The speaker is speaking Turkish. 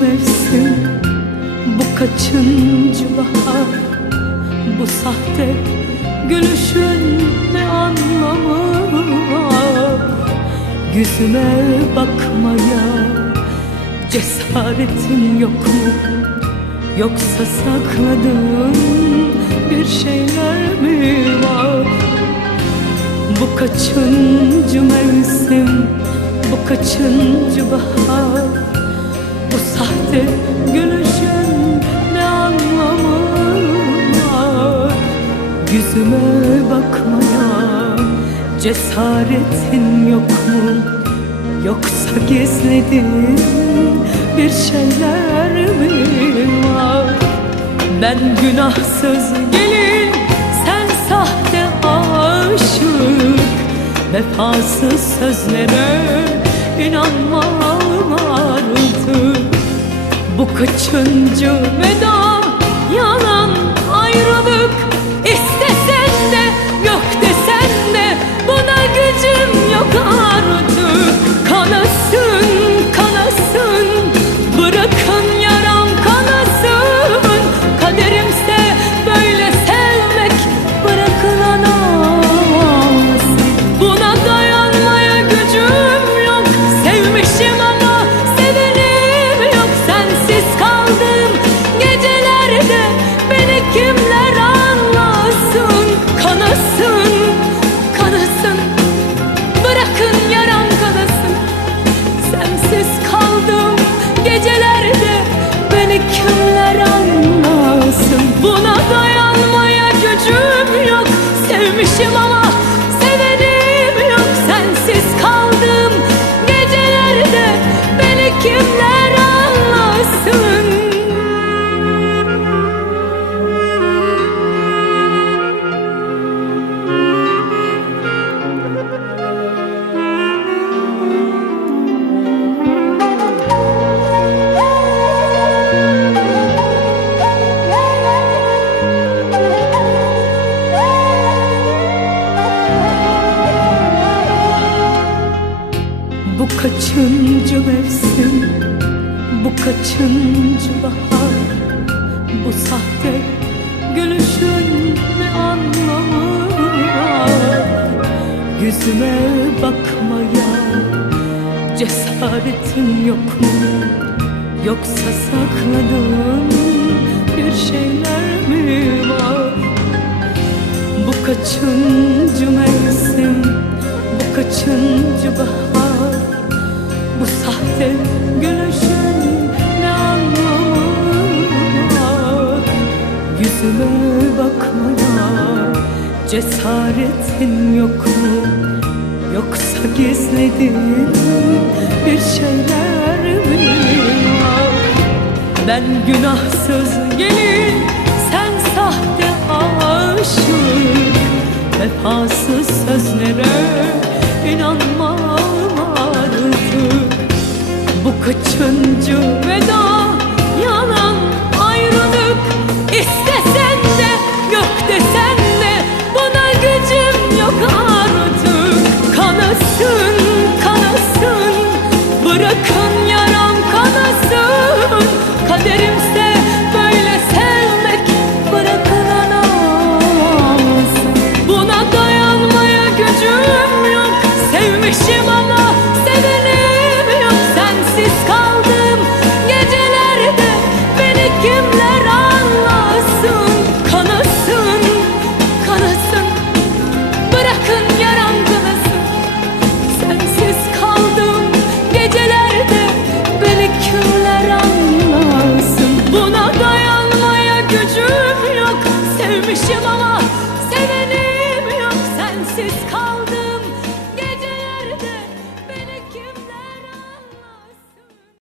mevsim? Bu kaçıncı bahar? Bu sahte gülüşün ne anlamı var? Yüzüme bakmaya cesaretin yok mu? Yoksa sakladığın bir şeyler mi var? Bu kaçıncı mevsim, bu kaçıncı bahar sahte gülüşün ne anlamı var Yüzüme bakmaya cesaretin yok mu? Yoksa gizlediğin bir şeyler mi var? Ben günahsız gelin, sen sahte aşık Vefasız sözlere inanmam Bu kaçıncı veda, yalan sevmişim ama Bu kaçıncı mevsim? Bu kaçıncı bahar? Bu sahte gülüşün ne anlamı var? Yüzüme bakmaya cesaretin yok mu? Yoksa sakladığın bir şeyler mi var? Bu kaçıncı mevsim, bu kaçıncı bahar Bu sahte gülüşün ne anlamı var Yüzüme bakmaya cesaretin yok mu? Yoksa gizlediğin bir şeyler mi var? Ben günahsız gelin, sen sahte aşık Vefasız inanmam artık Bu kaçıncı veda it's called